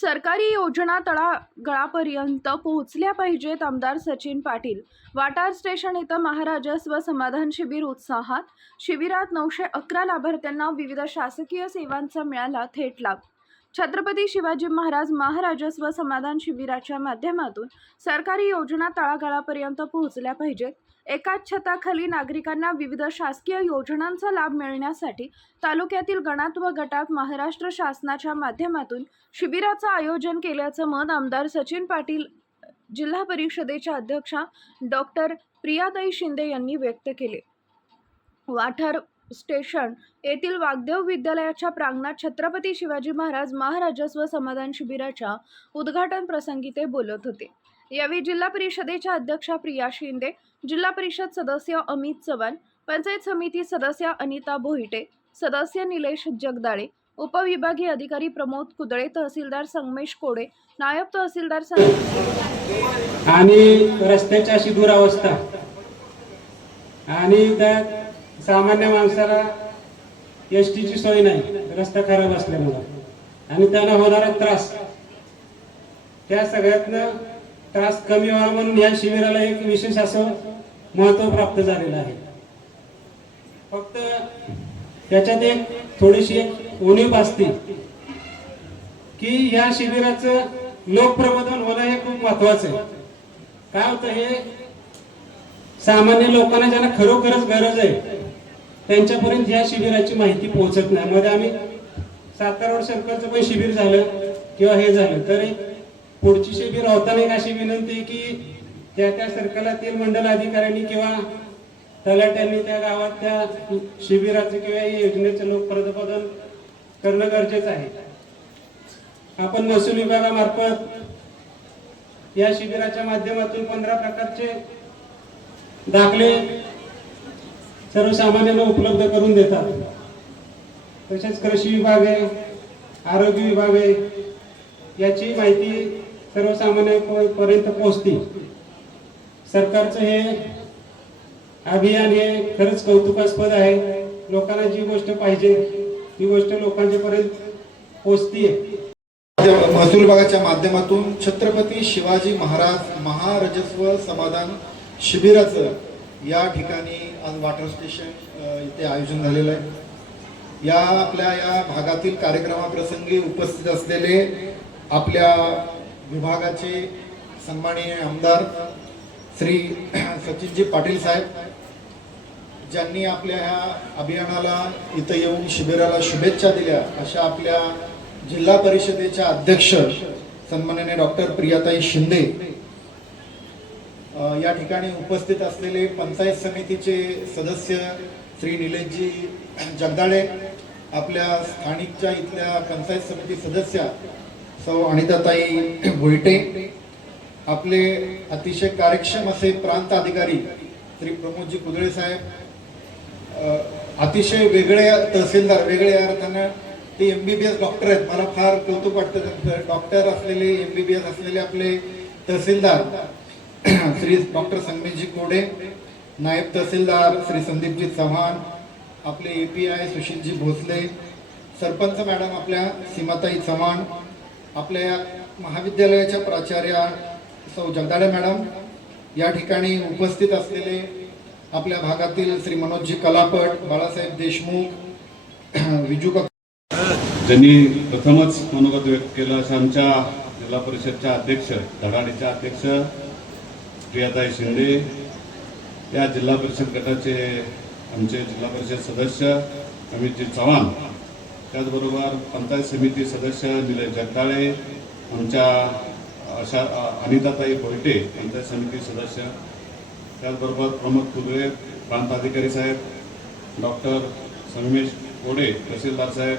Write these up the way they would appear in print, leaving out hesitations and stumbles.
सरकारी योजना तळागाळापर्यंत पोहोचल्या पाहिजेत. आमदार सचिन पाटील. वाटार स्टेशन इथं महाराजस्व समाधान शिबिर उत्साहात. शिबिरात 911 लाभार्थ्यांना विविध शासकीय सेवांचा मिळाला थेट लाभ. छत्रपती शिवाजी महाराज महाराजस्व समाधान शिबिराच्या माध्यमातून सरकारी योजना तळागाळापर्यंत पोहोचल्या पाहिजेत. एकाच छताखाली नागरिकांना विविध शासकीय योजनांचा लाभ मिळण्यासाठी तालुक्यातील गणात व गटात महाराष्ट्र शासनाच्या माध्यमातून शिबिराचं आयोजन केल्याचं मत आमदार सचिन पाटील, जिल्हा परिषदेच्या अध्यक्षा डॉक्टर प्रियाताई शिंदे यांनी व्यक्त केले. वाठार स्टेशन येथील वाग्देव विद्यालयाच्या प्रांगणात छत्रपती शिवाजी महाराज महाराजस्व समाधान शिबिराच्या उद्घाटन प्रसंगी ते बोलत होते. यावेळी जिल्हा परिषदेच्या अध्यक्षा प्रिया शिंदे, जिल्हा परिषद सदस्य अमित चव्हाण, पंचायत समिती सदस्य अनिता भोईटे, सदस्य निलेश जगदाळे, उपविभागीय अधिकारी प्रमोद कुदळे, तहसीलदार संगमेश कोडे, नायब तहसीलदार आणि रस्त्याची अशी दुरावस्था आणि त्या सामान्य माणसाला एसटीची सोय नाही, रस्ता खराब असल्यामुळे आणि त्यांना होणारा त्रास, त्या सगळ्यातनं त्रास कमी व्हावा म्हणून या शिबिराला एक विशेष असं महत्त्व प्राप्त झालेलं आहे. फक्त त्याच्यात एक थोडीशी उणीव असते की या शिबिराचं लोकप्रबोधन होणं हे खूप महत्वाचं आहे. काय होतं, हे सामान्य लोकांना ज्यांना खरोखरच गरज आहे त्यांच्यापर्यंत या शिबिराची माहिती पोहोचत नाही. मध्ये आम्ही सातारा सर्कलचं पण शिबिर झालं किंवा हे झालं, तर पुढची शिबिर होताना एक अशी विनंती की त्या सर्कलातील मंडल अधिकाऱ्यांनी किंवा तलाट्यांनी त्या गावात त्या शिबिराचं किंवा योजनेचं लोकप्रबोधन करणं गरजेचं आहे. आपण महसूल विभागामार्फत या शिबिराच्या माध्यमातून 15 प्रकारचे दाखले सर्वसामान्यांना उपलब्ध करून देतात. तसेच कृषी विभाग आहे, आरोग्य विभाग आहे, याची माहिती सर्वसामान्यांपर्यंत पोहोचते. सरकारचं हे अभियान हे खरंच कौतुकास्पद आहे. लोकांना जी गोष्ट पाहिजे ती गोष्ट लोकांच्यापर्यंत पोहोचतीये. महसूल विभागाच्या माध्यमातून छत्रपती शिवाजी महाराज महाराजस्व समाधान शिबिराचं या ठिकाणी आज वाटर स्टेशन इथे आयोजन झालेलं आहे. या आपल्या या भागातील कार्यक्रमाप्रसंगी उपस्थित असलेले आपल्या विभागाचे सन्माननीय आमदार श्री सचिनजी पाटील साहेब, ज्यांनी आपल्या ह्या अभियानाला इथं येऊन शिबिराला शुभेच्छा दिल्या, अशा आपल्या जिल्हा परिषदेच्या अध्यक्ष सन्माननीय डॉक्टर प्रियाताई शिंदे, या ठिकाणी उपस्थित असलेले पंचायत समितीचे सदस्य श्री निलेशजी जगदाळे, आपल्या स्थानिकच्या इथल्या पंचायत समिती सदस्या सौ अनिताताई भोईटे, आपले अतिशय कार्यक्षम असे प्रांत अधिकारी श्री प्रमोदजी कुदळे साहेब, अतिशय वेगळे तहसीलदार, वेगळे अर्थानं ते MBBS डॉक्टर आहेत. मला फार कौतुक वाटतं, डॉक्टर असलेले MBBS असलेले आपले तहसीलदार श्री डॉक्टर संगमेशजी कोडे, नायब तहसीलदार श्री संदीपजी चव्हाण, आपले API सुशीलजी भोसले, सरपंच मॅडम आपल्या सीमाताई चव्हाण, आपल्या महाविद्यालयाच्या प्राचार्या सौ जगदाळे मॅडम, या ठिकाणी उपस्थित असलेले आपल्या भागातील श्री मनोजजी कलापट, बाळासाहेब देशमुख, विजू, ज्यांनी प्रथमच मनोगत व्यक्त केलं अशा आमच्या जिल्हा परिषदच्या अध्यक्ष, धडाडीच्या अध्यक्ष प्रियाताई शिंदे, या जिल्हा परिषद गटाचे आमचे जिल्हा परिषद सदस्य अमितजी चव्हाण, त्याचबरोबर पंचायत समिती सदस्य निलेश जगदाळे, आमच्या अशा अनिताताई भोईटे पंचायत समिती सदस्य, त्याचबरोबर प्रमोद कुदळे प्रांत अधिकारी साहेब, डॉक्टर संगमेश कोडे तहसीलदार साहेब,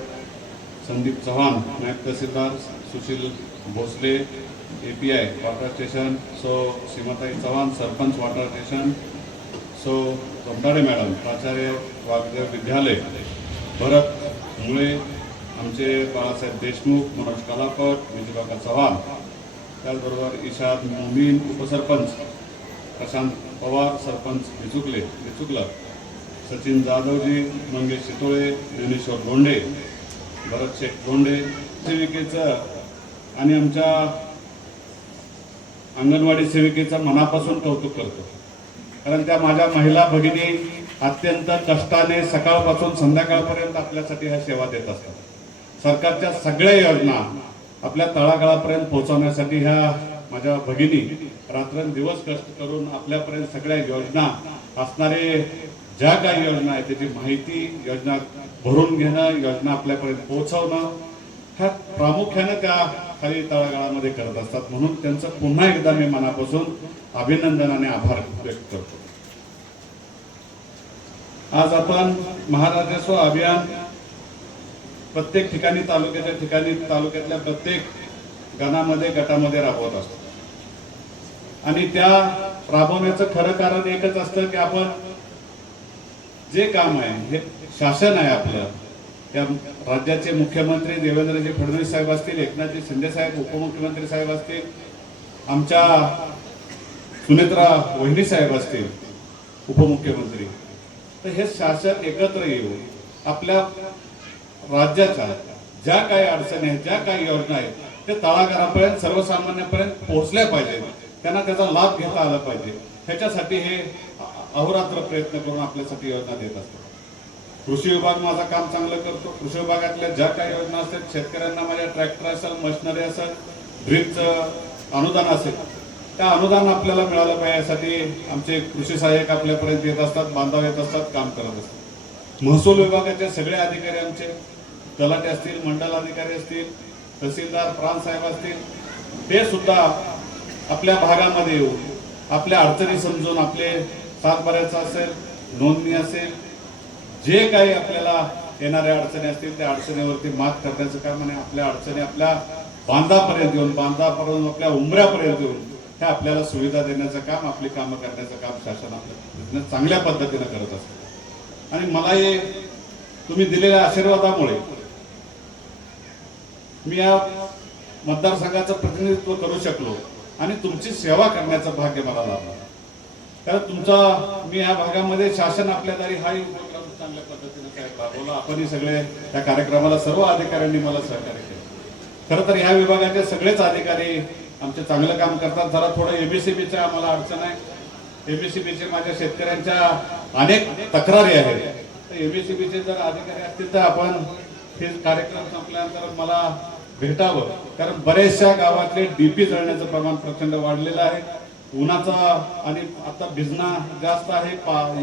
संदीप चव्हाण नायब तहसीलदार, Sushil Bhosale API water station, सो सीमाताई चव्हाण सरपंच वाटर स्टेशन, सो जगदाळे मॅडम प्राचार्य वाग्देव विद्यालय, भरत मुळे, आमचे बाळासाहेब देशमुख, मनोज कलापट, विजूकाका चव्हाण, त्याचबरोबर इशाद मोमीन उपसरपंच, प्रशांत पवार सरपंच विचुकलं, सचिन जाधवजी, मंगेश चितोळे, ज्ञानेश्वर लोंढे, भरत शेठ लोंढे, सेविकेचं आणि आमच्या अंगणवाडी सेविकेचं मनापासून कौतुक करतो, कारण त्या माझ्या महिला भगिनी अत्यंत कष्टाने सकाळपासून संध्याकाळपर्यंत आपल्यासाठी ह्या सेवा देत असतात। सरकारच्या सगळ्या योजना आपल्या तळागाळापर्यंत पोहोचवण्यासाठी ह्या माझ्या भगिनी रात्रंदिवस कष्ट करून आपल्यापर्यंत सगळ्या योजना असणारे ज्या काही योजना आहेत त्याची माहिती, योजना भरून घेणं, योजना आपल्यापर्यंत पोहोचवणं ह्या प्रामुख्याने त्या खाली तळागाळामध्ये करत असतात। म्हणून त्यांचं पुन्हा एकदा मी मनापासून अभिनंदन आणि आभार व्यक्त करतो। आज आपण महाराजस्व अभियान प्रत्येक ठिकाणी तालुक्यातल्या प्रत्येक गटामध्ये राबवत असतो आणि त्या राबवण्याचं खरं कारण एकच असतं की आपण जे काम आहे हे शासन आहे आपलं, त्या राज्याचे मुख्यमंत्री देवेंद्रजी फडणवीस साहेब असतील, एकनाथजी शिंदे साहेब उपमुख्यमंत्री साहेब असतील, आमच्या सुनेत्रा वहिनी साहेब असतील उपमुख्यमंत्री, तर हे शासन एकत्र येऊन आपल्या राज्याच्या ज्या काही अडचणी आहेत, ज्या काही योजना आहेत ते तळागाळापर्यंत सर्वसामान्यांपर्यंत पोहोचल्या पाहिजेत, त्यांना त्याचा लाभ घेता आला पाहिजे। ह्याच्यासाठी हे अहोरात्र प्रयत्न करून आपल्यासाठी योजना देत असतात। कृषी विभाग माझं काम चांगलं करतो। कृषी विभागातल्या ज्या काही योजना असतात, शेतकऱ्यांना माझ्या ट्रॅक्टर असेल, मशिनरी असेल, ड्रीपचं अनुदान असेल, त्या अनुदान आपल्याला मिळालं पाहिजे यासाठी आमचे कृषी सहाय्यक आपल्यापर्यंत येत असतात, बांधव येत असतात, काम करत असतात। महसूल विभागाचे सगळे अधिकारी आमचे तलाठी असतील, मंडल अधिकारी असतील, तहसीलदार प्रांत साहेब असतील, ते सुद्धा आपल्या भागामध्ये येऊन आपल्या अडचणी समजून, आपले सातबाऱ्याचं असेल, नोंदणी असेल, जे काही आपल्याला येणाऱ्या अडचणी असतील त्या अडचणीवरती मात करण्याचं काम आणि आपल्या अडचणी आपल्या बांधापर्यंत येऊन, बांधापर्यंत आपल्या उंबऱ्यापर्यंत येऊन हे आपल्याला सुविधा देण्याचं काम, आपली कामं करण्याचं काम शासन आपल्या चांगल्या पद्धतीनं करत असतं। आणि मला हे तुम्ही दिलेल्या आशीर्वादामुळे मी या मतदारसंघाचं प्रतिनिधित्व करू शकलो आणि तुमची सेवा करण्याचं भाग्य मला लाभलं। कारण मी या भागामध्ये शासन आपल्या दारी हाही उपक्रम चांगल्या पद्धतीने साहेब राबवला। आपणही सगळे त्या कार्यक्रमाला सर्व अधिकाऱ्यांनी मला सहकार्य केलं। खरं तर ह्या विभागाचे सगळेच अधिकारी आमचे चांगलं काम करतात। जरा थोडं एबीसीबीचं आम्हाला अडचण आहे। एबीसीबीचे माझ्या शेतकऱ्यांच्या अनेक तक्रारी आहेत, तर एबीसीबीचे जर अधिकारी असतील तर आपण हे कार्यक्रम संपल्यानंतर मला भेटावं, कारण बरेचशा गावातले डीपी जळण्याचं प्रमाण प्रचंड वाढलेलं आहे। उन्हाचा आणि आता भिजना जास्त आहे,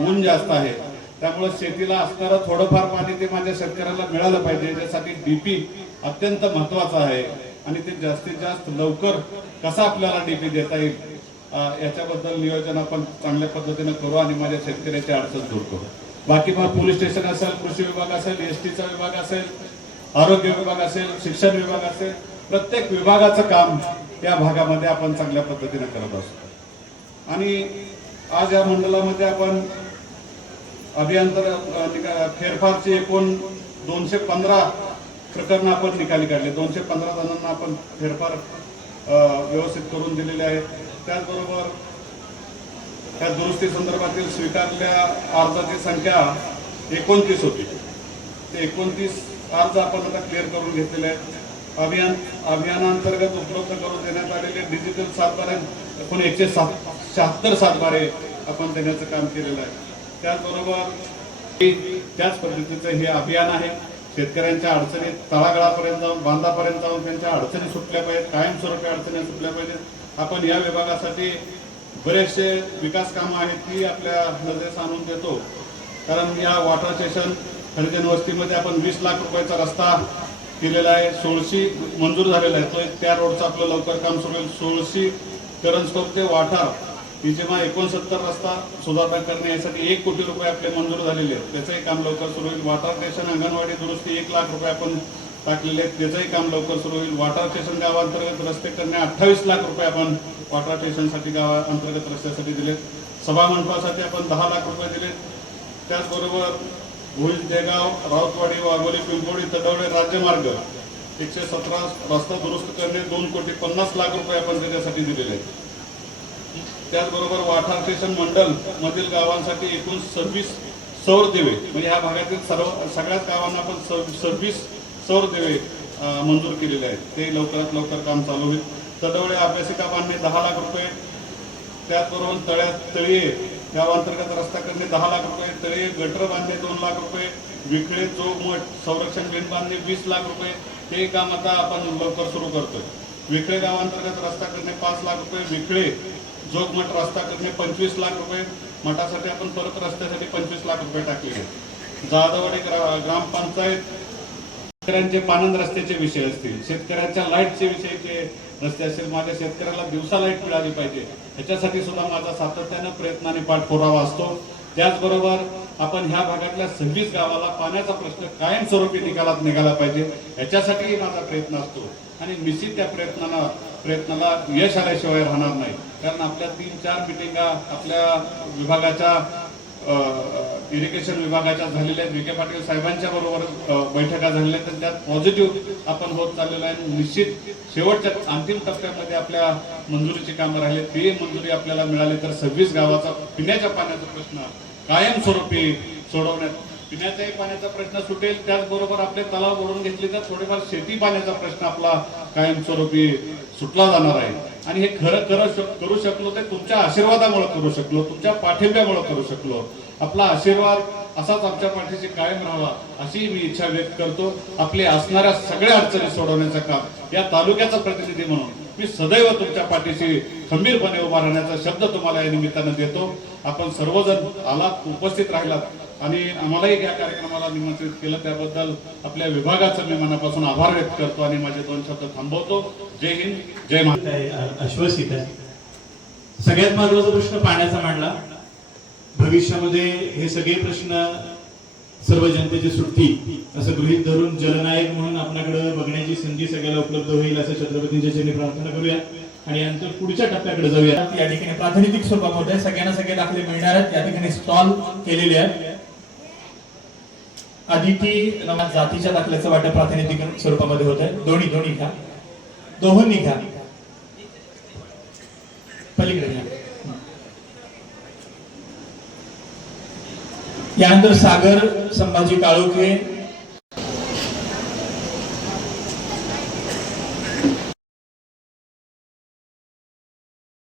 ऊन जास्त आहे, त्यामुळे शेतीला असणारं थोडंफार पाणी ते माझ्या शेतकऱ्याला मिळालं पाहिजे। याच्यासाठी डीपी अत्यंत महत्वाचा आहे आणि ते जास्तीत जास्त लवकर कसा आपल्याला डीपी देता येईल याच्याबद्दल नियोजन आपण चांगल्या पद्धतीने करू आणि माझ्या शेतकऱ्याची अडचण दूर करू। बाकी मग पोलीस स्टेशन असेल, कृषी विभाग असेल, एसटीचा विभाग असेल, आरोग्य विभाग असेल, शिक्षण विभाग असेल, प्रत्येक विभागाचं काम या भागामध्ये आपण चांगल्या पद्धतीने करत असतो। आणि आज या मंडळामध्ये आपण अभियंतर फेरफारची एकूण 215 प्रकरणं आपण निकाली काढले। 215 जणांना आपण फेरफार व्यवस्थित करून दिलेले आहेत। त्याचबरोबर त्या दुरुस्ती संदर्भातील स्वीकारलेल्या अर्जाची संख्या 29 होती, ते 29 अर्ज आपण आता क्लिअर करून घेतलेले आहेत। अभियानांतर्गत उपलब्ध करून देण्यात आलेले डिजिटल सातबारे एकूण 176 सातबारे आपण देण्याचं काम केलेलं आहे। त्याचबरोबर त्याच पद्धतीचं हे अभियान आहे। शेतकऱ्यांच्या अडचणी तळागाळापर्यंत जाऊन, बांधापर्यंत जाऊन त्यांच्या अडचणी सुटल्या पाहिजेत, कायमस्वरूपी अडचणी सुटल्या पाहिजेत। आपण या विभागासाठी बरेचसे विकास कामं आहेत ती आपल्या नजरेस आणून देतो। कारण या वॉटर स्टेशन हरिजन वस्तीमध्ये आपण 20 लाख रुपयाचा रस्ता केलेला आहे, 16 मंजूर झालेला आहे, तो त्या रोडचं आपलं लवकर काम सुरू होईल। 16 करंजटोक ते वाठार ही जेव्हा 69 रस्ता सुधारणा करणे यासाठी 1 कोटी रुपये आपले मंजूर झालेले आहेत, त्याचंही काम लवकर सुरू होईल। वॉटर स्टेशन अंगणवाडी दुरुस्ती 1 लाख रुपये आपण टाकलेले आहेत, त्याचंही काम लवकर सुरू होईल। वॉटर स्टेशन गावांतर्गत रस्ते करणे 28 लाख रुपये आपण वॉटर स्टेशनसाठी गावांतर्गत रस्त्यासाठी दिलेत। सभा मंडपासाठी आपण 10 लाख रुपये दिलेत। त्याचबरोबर भुज, देगाव, राऊतवाडी, वाघोली, पिंपोडी, तडवळे राज्यमार्ग 117 रस्ता दुरुस्त करणे 2,50,00,000 रुपये आपण त्याच्यासाठी दिलेले आहेत। त्याचबरोबर वाठार स्टेशन मंडल मधील गावांसाठी एकूण 26 सौर दिवे, म्हणजे ह्या भागातील सगळ्याच गावांना आपण 26 सौर दिवे मंजूर केलेले आहेत, ते लवकरात लवकर काम चालू होईल. तडवळे अभ्यासिका बांधणे 10 लाख रुपये, त्याचबरोबर तळीये गावांतर्गत रस्ता करणे 10 लाख रुपये, तळीये गटर बांधणे 2 लाख रुपये, विखळे जोगमठ संरक्षण भिंत बांधणे 20 लाख रुपये. हे काम आता आपण लवकर सुरू करतोय. विखळे गावांतर्गत रस्ता करणे 5 लाख रुपये, विखळे जोगमठ रस्ता करणे 25 लाख रुपये. मठासाठी आपण परत रस्त्यासाठी 25 लाख रुपये टाकले. जाधववाडी ग्रामपंचायत शेतकऱ्यांचे पानंद रस्त्याचे विषय असतील, शेतकऱ्यांच्या लाईटचे विषयचे रस्ते असतील, माझ्या शेतकऱ्याला दिवसा लाईट मिळाली पाहिजे ह्याच्यासाठी सुद्धा माझा सातत्यानं प्रयत्नाने पाठपुरावा असतो. त्याचबरोबर आपण ह्या भागातल्या 26 गावाला पाण्याचा प्रश्न कायमस्वरूपी निघाला पाहिजे ह्याच्यासाठीही माझा प्रयत्न असतो आणि निश्चित त्या प्रयत्नाला यश आल्याशिवाय राहणार नाही. कारण आपल्या 3-4 मिटिंगा आपल्या विभागाच्या इरिगेशन विभागाच्या झालेल्या आहेत, विखे पाटील साहेबांच्या बरोबर बैठका झालेल्या आहेत, त्यात पॉझिटिव्ह आपण होत चाललेलं आहे. निश्चित शेवटच्या अंतिम टप्प्यामध्ये आपल्या मंजुरीची कामं राहिली, ती मंजुरी आपल्याला मिळाली तर 26 गावाचा पिण्याच्या पाण्याचा प्रश्न कायमस्वरूपी सोडवण्यात, पिण्याच्याही पाण्याचा प्रश्न सुटेल. त्याचबरोबर आपले तलाव भरून घेतले तर थोडेफार शेती पाण्याचा प्रश्न आपला कायमस्वरूपी सुटला जाणार आहे. आणि हे खरं करू शकलो ते तुमच्या आशीर्वादामुळे करू शकलो, तुमच्या पाठिंब्यामुळे करू शकलो. आपला आशीर्वाद असाच आमच्या पाठीशी कायम राहावा अशी मी इच्छा व्यक्त करतो. आपले असणाऱ्या सगळ्या अडचणी सोडवण्याचं काम या तालुक्याचा प्रतिनिधी म्हणून मी सदैव तुमच्या पाठीशी खंबीरपणे उभा राहण्याचा शब्द तुम्हाला या निमित्तानं देतो. आपण सर्वजण आलात, उपस्थित राहिलात आणि आम्हालाही या कार्यक्रमाला निमंत्रित केलं त्याबद्दल आपल्या विभागाचं मी मनापासून आभार व्यक्त करतो आणि माझे 2 शब्द थांबवतो. जय हिंद, जय महाराष्ट्र. आश्वासित आहे. सगळ्यात महत्वाचा प्रश्न पाण्याचा मांडला. भविष्यामध्ये हे सगळे प्रश्न सर्व जनतेची सुट्टी असं गृहीत धरून जलनायक म्हणून आपल्याकडे बघण्याची संधी सगळ्याला उपलब्ध होईल असं छत्रपतींच्या चरणी प्रार्थना करूया आणि नंतर पुढच्या टप्प्याकडे जाऊया. या ठिकाणी प्रातिनिधिक स्वरूपामध्ये सगळ्यांना सगळे दाखले मिळणार आहेत. या ठिकाणी स्टॉल केलेले आहेत. आदिती जातीच्या दाखल्याचं वाटप प्रातिनिधिक स्वरूपामध्ये होत आहे. दोन्ही घ्या, दोन्ही घ्या, पलीकडे घ्या. यानंतर सागर संभाजी काळोखे